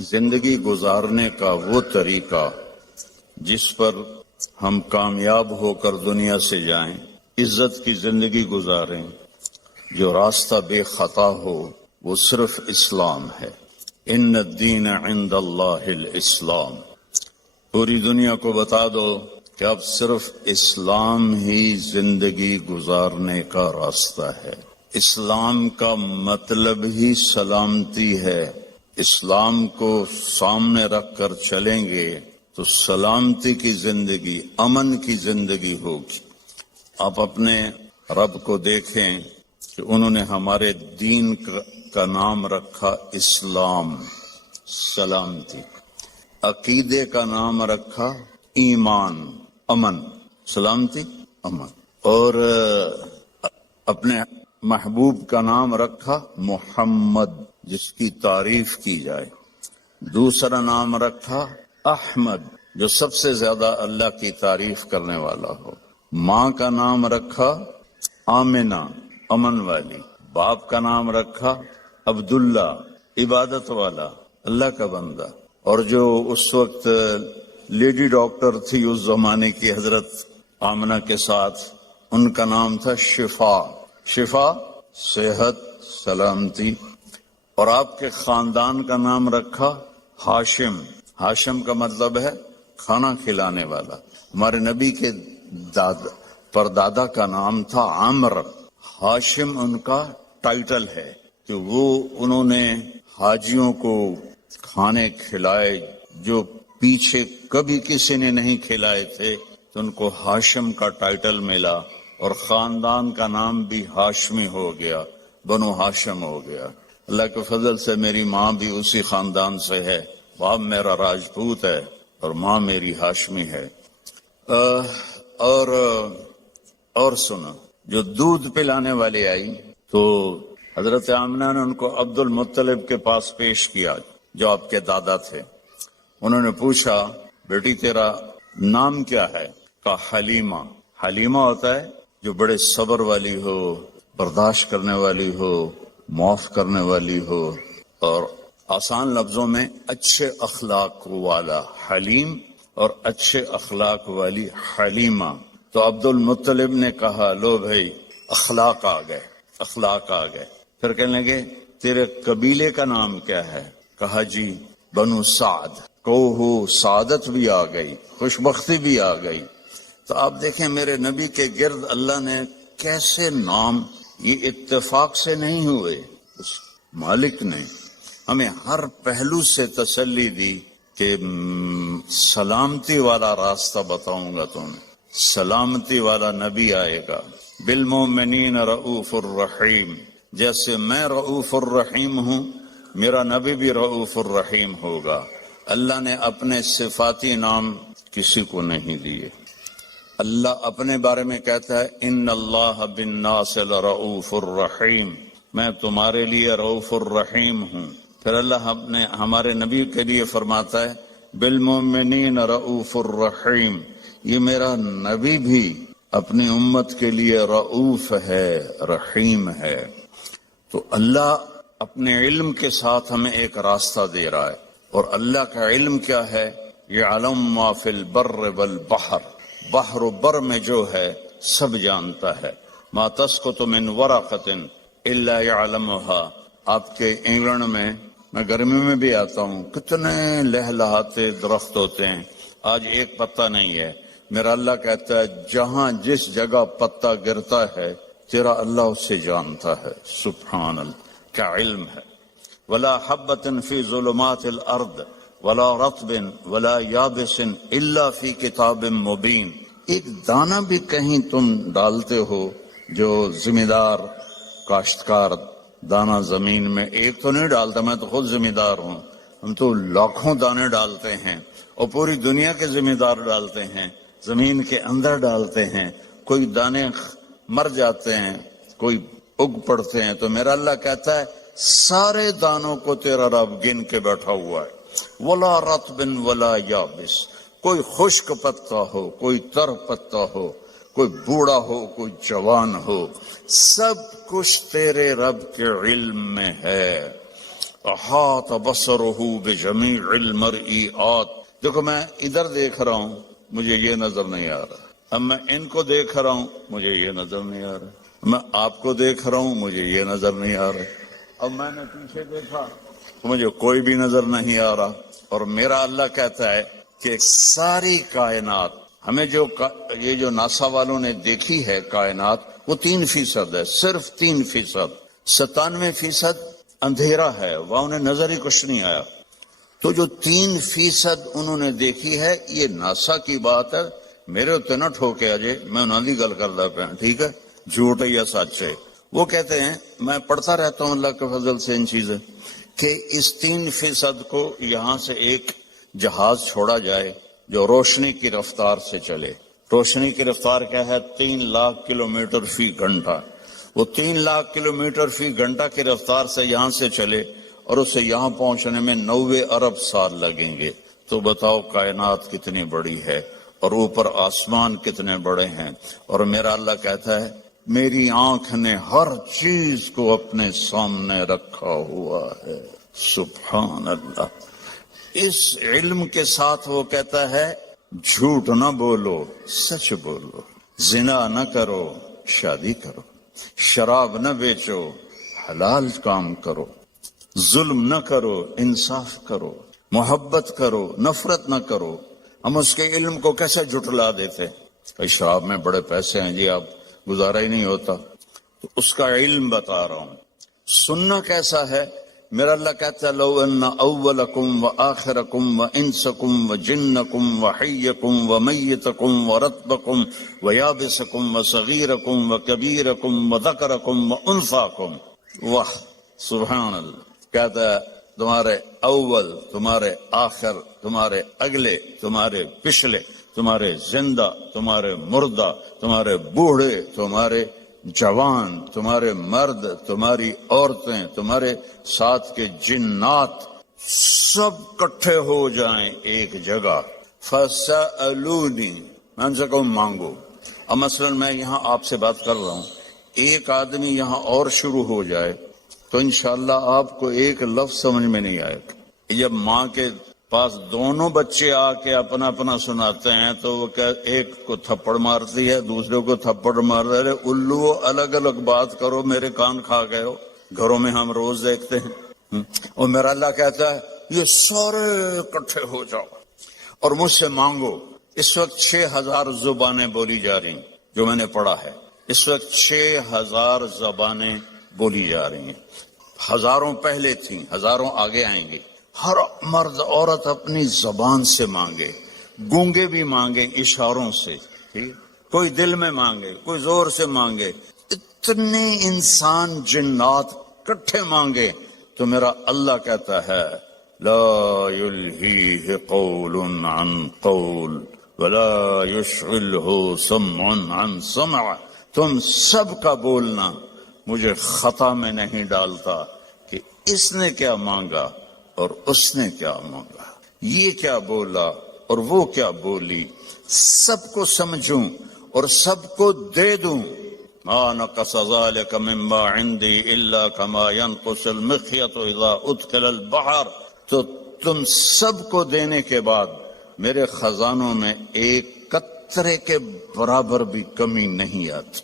زندگی گزارنے کا وہ طریقہ جس پر ہم کامیاب ہو کر دنیا سے جائیں، عزت کی زندگی گزاریں، جو راستہ بے خطا ہو، وہ صرف اسلام ہے۔ ان الدین عند اللہ الاسلام۔ پوری دنیا کو بتا دو کہ اب صرف اسلام ہی زندگی گزارنے کا راستہ ہے۔ اسلام کا مطلب ہی سلامتی ہے۔ اسلام کو سامنے رکھ کر چلیں گے تو سلامتی کی زندگی، امن کی زندگی ہوگی۔ آپ اپنے رب کو دیکھیں کہ انہوں نے ہمارے دین کا نام رکھا اسلام، سلامتی۔ عقیدے کا نام رکھا ایمان، امن۔ سلامتی، امن۔ اور اپنے محبوب کا نام رکھا محمد، جس کی تعریف کی جائے۔ دوسرا نام رکھا احمد، جو سب سے زیادہ اللہ کی تعریف کرنے والا ہو۔ ماں کا نام رکھا آمنہ، امن والی۔ باپ کا نام رکھا عبداللہ، عبادت والا، اللہ کا بندہ۔ اور جو اس وقت لیڈی ڈاکٹر تھی اس زمانے کی حضرت آمنہ کے ساتھ، ان کا نام تھا شفا۔ شفا، صحت، سلامتی۔ اور آپ کے خاندان کا نام رکھا ہاشم۔ ہاشم کا مطلب ہے کھانا کھلانے والا۔ ہمارے نبی کے پردادا کا نام تھا عمرو۔ ہاشم ان کا ٹائٹل ہے کہ انہوں نے حاجیوں کو کھانے کھلائے جو پیچھے کبھی کسی نے نہیں کھلائے تھے، تو ان کو ہاشم کا ٹائٹل ملا، اور خاندان کا نام بھی ہاشمی ہو گیا، بنو ہاشم ہو گیا۔ اللہ کے فضل سے میری ماں بھی اسی خاندان سے ہے۔ باپ میرا راجپوت ہے اور ماں میری ہاشمی ہے۔ اور سنو، جو دودھ پلانے والی آئی تو حضرت آمنہ نے ان کو عبد المطلب کے پاس پیش کیا، جو آپ کے دادا تھے۔ انہوں نے پوچھا، بیٹی تیرا نام کیا ہے؟ کہا حلیمہ۔ حلیمہ ہوتا ہے جو بڑے صبر والی ہو، برداشت کرنے والی ہو، معاف کرنے والی ہو، اور آسان لفظوں میں اچھے اخلاق والا حلیم، اور اچھے اخلاق والی حلیمہ۔ تو عبد المطلب نے کہا، لو بھائی، اخلاق آ گئے، اخلاق آ گئے۔ پھر کہنے لگے، تیرے قبیلے کا نام کیا ہے؟ کہا جی بنو سعد۔ ہو سعادت بھی آ گئی، خوشبختی بھی آ گئی۔ تو آپ دیکھیں میرے نبی کے گرد اللہ نے کیسے نام، یہ اتفاق سے نہیں ہوئے، اس مالک نے ہمیں ہر پہلو سے تسلی دی کہ سلامتی والا راستہ بتاؤں گا تمہیں، سلامتی والا نبی آئے گا۔ بالمؤمنین رؤوف الرحیم، جیسے میں رؤوف الرحیم ہوں، میرا نبی بھی رؤوف الرحیم ہوگا۔ اللہ نے اپنے صفاتی نام کسی کو نہیں دیے۔ اللہ اپنے بارے میں کہتا ہے، ان اللہ بالناس لرؤوف الرحیم، میں تمہارے لیے رؤوف الرحیم ہوں۔ پھر اللہ ہمارے نبی کے لیے فرماتا ہے، بالمؤمنین رؤوف الرحیم، یہ میرا نبی بھی اپنی امت کے لیے رؤوف ہے، رحیم ہے۔ تو اللہ اپنے علم کے ساتھ ہمیں ایک راستہ دے رہا ہے، اور اللہ کا علم کیا ہے؟ یعلم ما فی البر والبحر، بحر و بر میں جو ہے سب جانتا ہے۔ ما تسقط من ورقۃ الا یعلمها۔ آپ کے انگلینڈ میں گرمی میں بھی آتا ہوں، کتنے لہلہاتے درخت ہوتے ہیں، آج ایک پتا نہیں ہے۔ میرا اللہ کہتا ہے، جہاں جس جگہ پتا گرتا ہے تیرا اللہ اسے جانتا ہے۔ سبحان اللہ، کیا علم ہے۔ ولا حبۃ فی ظلمات الارض ولا رطب ولا یابس الا فی کتاب مبین۔ ایک دانہ بھی کہیں تم ڈالتے ہو، جو ذمہ دار کاشتکار دانہ زمین میں ایک تو نہیں ڈالتا، میں تو خود ذمہ دار ہوں، ہم تو لاکھوں دانے ڈالتے ہیں، اور پوری دنیا کے ذمہ دار ڈالتے ہیں، زمین کے اندر ڈالتے ہیں، کوئی دانے مر جاتے ہیں، کوئی اگ پڑتے ہیں۔ تو میرا اللہ کہتا ہے، سارے دانوں کو تیرا رب گن کے بیٹھا ہوا ہے۔ ولا رطب ولا یابس، کوئی خشک پتا ہو، کوئی تر پتا ہو، کوئی بوڑھا ہو، کوئی جوان ہو، سب کچھ تیرے رب کے علم میں ہے۔ احاط بصرہ بجمیع المرئیات. دیکھو میں ادھر دیکھ رہا ہوں مجھے یہ نظر نہیں آ رہا، اب میں ان کو دیکھ رہا ہوں مجھے یہ نظر نہیں آ رہا، میں آپ کو دیکھ رہا ہوں مجھے یہ نظر نہیں آ رہا، اب میں نے پیچھے دیکھا تو مجھے کوئی بھی نظر نہیں آ رہا. اور میرا اللہ کہتا ہے کہ ساری کائنات ہمیں یہ جو ناسا والوں نے دیکھی ہے کائنات وہ 3% ہے، صرف 3%. 97% اندھیرا ہے، وہ انہیں نظر ہی کچھ نہیں آیا. تو جو 3% انہوں نے دیکھی ہے یہ ناسا کی بات ہے، میرے اتنے نہ ٹھوکے اجے میں انہوں دی گل کردا پیا، ٹھیک ہے، جھوٹ ہے یا سچ ہے. وہ کہتے ہیں میں پڑھتا رہتا ہوں اللہ کے فضل سے ان چیزیں کہ اس 3% کو یہاں سے ایک جہاز چھوڑا جائے جو روشنی کی رفتار سے چلے. روشنی کی رفتار کیا ہے؟ 3 لاکھ کلومیٹر فی گھنٹہ. وہ 3 لاکھ کلومیٹر فی گھنٹہ کی رفتار سے یہاں سے چلے اور اسے یہاں پہنچنے میں 90 ارب سال لگیں گے. تو بتاؤ کائنات کتنی بڑی ہے اور اوپر آسمان کتنے بڑے ہیں. اور میرا اللہ کہتا ہے میری آنکھ نے ہر چیز کو اپنے سامنے رکھا ہوا ہے. سبحان اللہ. اس علم کے ساتھ وہ کہتا ہے جھوٹ نہ بولو، سچ بولو، زنا نہ کرو، شادی کرو، شراب نہ بیچو، حلال کام کرو، ظلم نہ کرو، انصاف کرو، محبت کرو، نفرت نہ کرو. ہم اس کے علم کو کیسے جھٹلا دیتے؟ شراب میں بڑے پیسے ہیں جی، آپ گزارا ہی نہیں ہوتا. تو اس کا علم بتا رہا ہوں. سننا کیسا ہے؟ میرا اللہ کہتا ہے لو ان اولکم وآخرکم وانسکم وجنکم وحیکم ومیتکم ورطبکم ویابسکم وصغیرکم وکبیرکم وذکرکم وانثاکم. واہ سبحان اللہ. کہتا ہے تمہارے اول، تمہارے آخر، تمہارے اگلے، تمہارے پچھلے، تمہارے زندہ، تمہارے مردہ، تمہارے بوڑھے، تمہارے جوان، تمہارے مرد، تمہاری عورتیں، تمہارے ساتھ کے جنات، سب کٹھے ہو جائیں ایک جگہ. فَسَأَلُونِي، میں ان سے کہوں مانگو. اب مثلا میں یہاں آپ سے بات کر رہا ہوں، ایک آدمی یہاں اور شروع ہو جائے تو انشاءاللہ آپ کو ایک لفظ سمجھ میں نہیں آئے گا. جب ماں کے پاس دونوں بچے آ کے اپنا اپنا سناتے ہیں تو وہ ایک کو تھپڑ مارتی ہے، دوسرے کو تھپڑ مار رہے الو، الگ الگ بات کرو، میرے کان کھا گئے ہو. گھروں میں ہم روز دیکھتے ہیں. اور میرا اللہ کہتا ہے یہ سارے اکٹھے ہو جاؤ اور مجھ سے مانگو. اس وقت 6000 زبانیں بولی جا رہی ہیں جو میں نے پڑھا ہے. اس وقت 6000 زبانیں بولی جا رہی ہیں. ہزاروں پہلے تھیں، ہزاروں آگے آئیں گی. ہر مرد عورت اپنی زبان سے مانگے، گونگے بھی مانگے اشاروں سے، ٹھیک؟ کوئی دل میں مانگے، کوئی زور سے مانگے. اتنے انسان جنات کٹھے مانگے تو میرا اللہ کہتا ہے لا یلہیہ قول عن قول ولا یشغلہ سمع عن سمع. تم سب کا بولنا مجھے خطا میں نہیں ڈالتا کہ اس نے کیا مانگا اور اس نے کیا مانگا، یہ کیا بولا اور وہ کیا بولی. سب کو سمجھوں اور سب کو دے دوں. ما نقص ذلك مما عندي الا كما ينقص المخيط اذا ادخل البحر. تو تم سب کو دینے کے بعد میرے خزانوں میں ایک قطرے کے برابر بھی کمی نہیں آتی.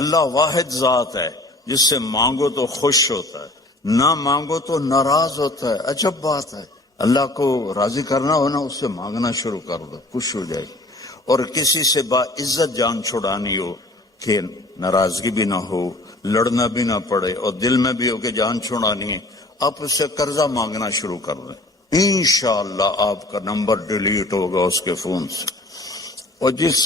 اللہ واحد ذات ہے جس سے مانگو تو خوش ہوتا ہے، نہ مانگو تو ناراض ہوتا ہے. عجب بات ہے. اللہ کو راضی کرنا ہو نا، اس سے مانگنا شروع کر دو، خوش ہو جائے. اور کسی سے با عزت جان چھڑانی ہو کہ ناراضگی بھی نہ ہو، لڑنا بھی نہ پڑے اور دل میں بھی ہو کہ جان چھڑانی ہے، آپ اس سے قرضہ مانگنا شروع کر دیں. انشاءاللہ آپ کا نمبر ڈیلیٹ ہوگا اس کے فون سے. اور جس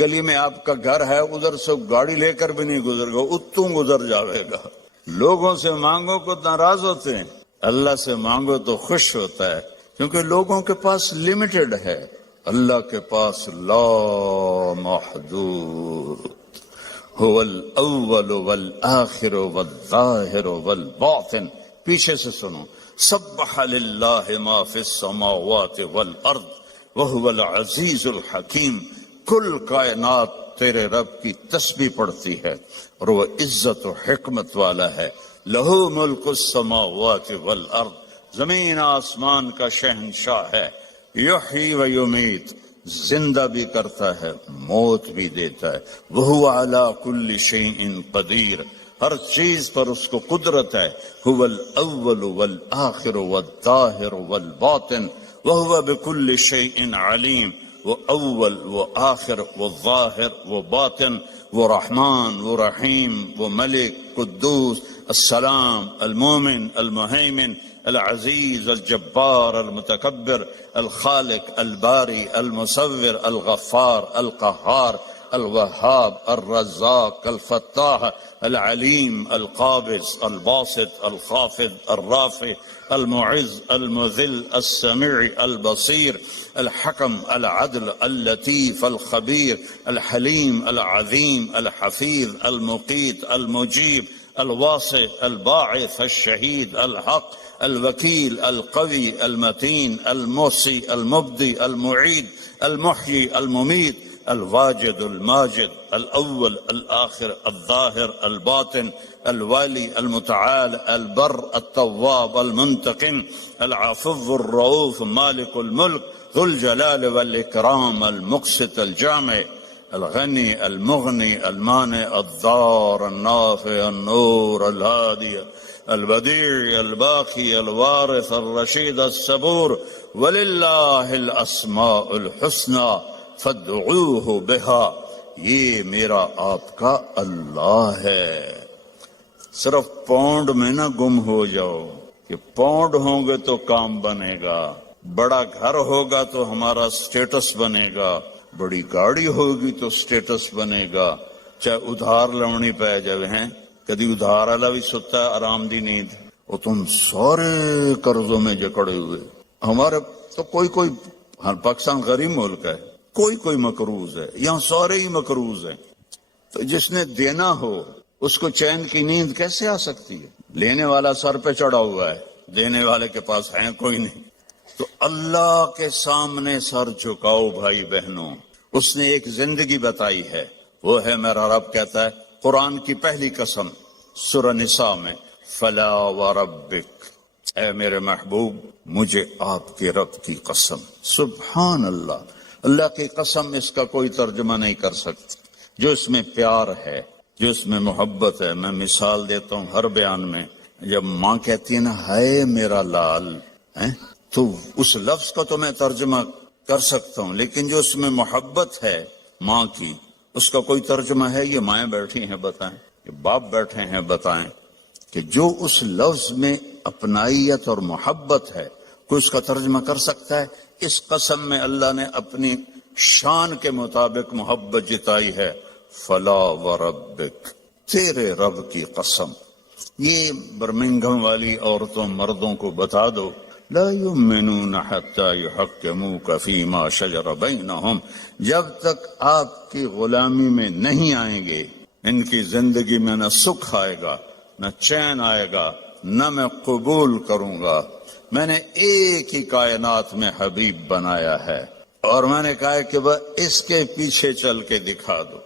گلی میں آپ کا گھر ہے ادھر سے گاڑی لے کر بھی نہیں گزر گا، اتوں گزر جاوے گا. لوگوں سے مانگو کو ناراض ہوتے ہیں، اللہ سے مانگو تو خوش ہوتا ہے، کیونکہ لوگوں کے پاس لمیٹڈ ہے، اللہ کے پاس لا محدود. هو الاول والآخر والظاہر والباطن. پیچھے سے سنو. سبح للہ ما فی السماوات والارض وهو العزیز الحکیم. کل کائنات تیرے رب کی تسبیح پڑھتی ہے اور وہ عزت و حکمت والا ہے. لہو ملک السماوات والارض، زمین آسمان کا شہنشاہ ہے، یحیی و یمیت، زندہ بھی کرتا ہے موت بھی دیتا ہے، وہو علی کل شیء قدیر، ہر چیز پر اس کو قدرت ہے، هو الاول والآخر والظاہر والباطن وہو بکل شیء علیم، وہ اول وہ آخر وہ ظاہر وہ باطن، وہ رحمان وہ رحیم وہ ملک قدوس السلام المومن المہیمن العزیز الجبار المتکبر الخالق الباری المصور الغفار القہار الوهاب الرزاق الفتاح العلیم القابض الباسط الخافض الرافع المعز المذل السميع البصير الحكم العدل اللطيف الخبير الحليم العظيم الحفيظ المقيت المجيب الواسع الباعث الشهيد الحق الوكيل القوي المتين المحصي المبدي المعيد المحيي المميت الواجد الماجد الأول الآخر الظاهر الباطن الوالي المتعال البر التواب المنتقم العفو الرؤوف مالك الملك ذو الجلال والإكرام المقسط الجامع الغني المغني المانع الضار النافع النور الهادي البديع الباقي الوارث الرشيد الصبور ولله الأسماء الحسنى فادعوه بها، یہ میرا آپ کا اللہ ہے۔ صرف پونڈ میں نہ گم ہو جاؤ کہ پونڈ ہوں گے تو کام بنے گا، بڑا گھر ہوگا تو ہمارا سٹیٹس بنے گا، بڑی گاڑی ہوگی تو سٹیٹس بنے گا، چاہے ادھار لونی پہ جب ہیں، کدی ادھار والا بھی ستا ہے آرام دی نیند، اور تم سارے قرضوں میں جکڑے ہوئے۔ ہمارے تو کوئی پاکستان غریب ملک ہے، کوئی مقروض ہے، یہاں سارے ہی مقروض ہیں، تو جس نے دینا ہو اس کو چین کی نیند کیسے آ سکتی ہے؟ لینے والا سر پہ چڑھا ہوا ہے، دینے والے کے پاس ہے کوئی نہیں۔ تو اللہ کے سامنے سر جھکاؤ بھائی بہنوں، اس نے ایک زندگی بتائی ہے، وہ ہے میرا رب کہتا ہے قرآن کی پہلی قسم سورہ نساء میں، فلا وربک، اے میرے محبوب مجھے آپ کے رب کی قسم۔ سبحان اللہ، اللہ کی قسم، اس کا کوئی ترجمہ نہیں کر سکتا۔ جو اس میں پیار ہے، جو اس میں محبت ہے، میں مثال دیتا ہوں ہر بیان میں، جب ماں کہتی ہے نا ہائے میرا لال، تو اس لفظ کو تو میں ترجمہ کر سکتا ہوں، لیکن جو اس میں محبت ہے ماں کی، اس کا کوئی ترجمہ ہے؟ یہ مائیں بیٹھی ہیں بتائیں، یہ باپ بیٹھے ہیں بتائیں، کہ جو اس لفظ میں اپنائیت اور محبت ہے، کوئی اس کا ترجمہ کر سکتا ہے؟ اس قسم میں اللہ نے اپنی شان کے مطابق محبت جتائی ہے، فلا وربک، تیرے رب کی قسم۔ یہ برمنگھم والی عورتوں مردوں کو بتا دو، لا یؤمنون حتی یحکموک فیما شجر بینہم، جب تک آپ کی غلامی میں نہیں آئیں گے ان کی زندگی میں نہ سکھ آئے گا نہ چین آئے گا، نہ میں قبول کروں گا۔ میں نے ایک ہی کائنات میں حبیب بنایا ہے، اور میں نے کہا کہ وہ اس کے پیچھے چل کے دکھا دو۔